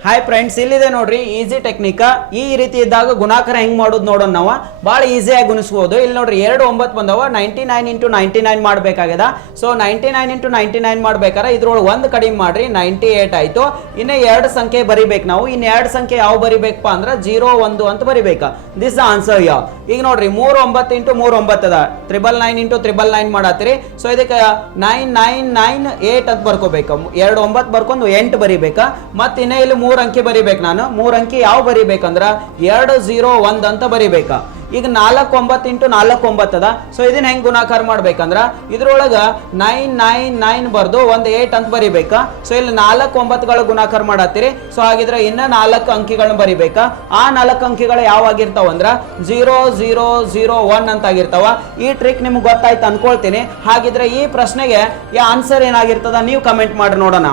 Hi friends, ಇಲ್ಲಿದೆ ನೋಡ್ರಿ easy technique. ಈ ರೀತಿ ಇದ್ದಾಗ ಗುಣಾಕಾರ ಹೆಂಗ್ ಮಾಡೋದು ನೋಡೋಣ. ನಾವು ಭಾಳ ಈಸಿಯಾಗಿ ಗುಣಿಸ್ಬೋದು. ಇಲ್ಲಿ ನೋಡ್ರಿ 2 9 ಬಂದವ. 99 ಇಂಟು 99 ಮಾಡಬೇಕಾಗ್ಯದ. ಸೊ 99 ಇಂಟು 99 ಮಾಡ್ಬೇಕಾರೆ ಇದ್ರೊಳಗೆ ಒಂದು ಕಡಿಮೆ ಮಾಡ್ರಿ, 98 ಆಯ್ತು. ಇನ್ನು 2 ಸಂಖ್ಯೆ ಬರಿಬೇಕು ನಾವು. ಇನ್ನು 2 ಸಂಖ್ಯೆ ಯಾವ ಬರಿಬೇಕಪ್ಪ ಅಂದ್ರೆ 0 1 ಅಂತ ಬರಿಬೇಕು. ದಿಸ್ ಆನ್ಸರ್ ಯಾ. ಈಗ ನೋಡ್ರಿ 3 9 ಇಂಟು 3 9 ಅದ. 999 ಇಂಟು 999 ಮಾಡತ್ತೀರಿ. ಸೊ ಇದಕ್ಕೆ 9998 ಅಂತ ಬರ್ಕೋಬೇಕು. 2 9 ಬರ್ಕೊಂಡು 8 ಬರಿಬೇಕಾ. ಮತ್ತೆ ಇನ್ನೇ ಇಲ್ಲಿ 3 ಅಂಕಿ ಬರಿಬೇಕು. ನಾನು 3 ಅಂಕಿ ಯಾವ ಬರಿಬೇಕಂದ್ರ 2 0 1 ಅಂತ ಬರಿಬೇಕಾ. ಈಗ 4 9 ಇಂಟು 4 9 ಅದ. ಸೊ ಇದನ್ನ ಹೆಂಗ್ ಗುಣಾಕಾರ ಮಾಡ್ಬೇಕಂದ್ರ ಇದ್ರೊಳಗ 999 ಬರ್ದು 1 8 ಅಂತ ಬರಿಬೇಕಾ. ಸೊ ಇಲ್ಲಿ 4 9ಗಳ ಗುಣಾಕಾರ ಮಾಡತ್ತೀರಿ. ಸೊ ಹಾಗಿದ್ರೆ ಇನ್ನ 4 ಅಂಕಿಗಳನ್ನ ಬರಿಬೇಕಾ. ಆ 4 ಅಂಕಿಗಳು ಯಾವ ಆಗಿರ್ತಾವ ಅಂದ್ರ 0 0 0 1 ಅಂತ ಆಗಿರ್ತಾವ. ಈ ಟ್ರಿಕ್ ನಿಮ್ಗೆ ಗೊತ್ತಾಯ್ತು ಅನ್ಕೊಳ್ತೀನಿ. ಹಾಗಿದ್ರೆ ಈ ಪ್ರಶ್ನೆಗೆ ಆನ್ಸರ್ ಏನಾಗಿರ್ತದ ನೀವು ಕಮೆಂಟ್ ಮಾಡಿ ನೋಡೋಣ.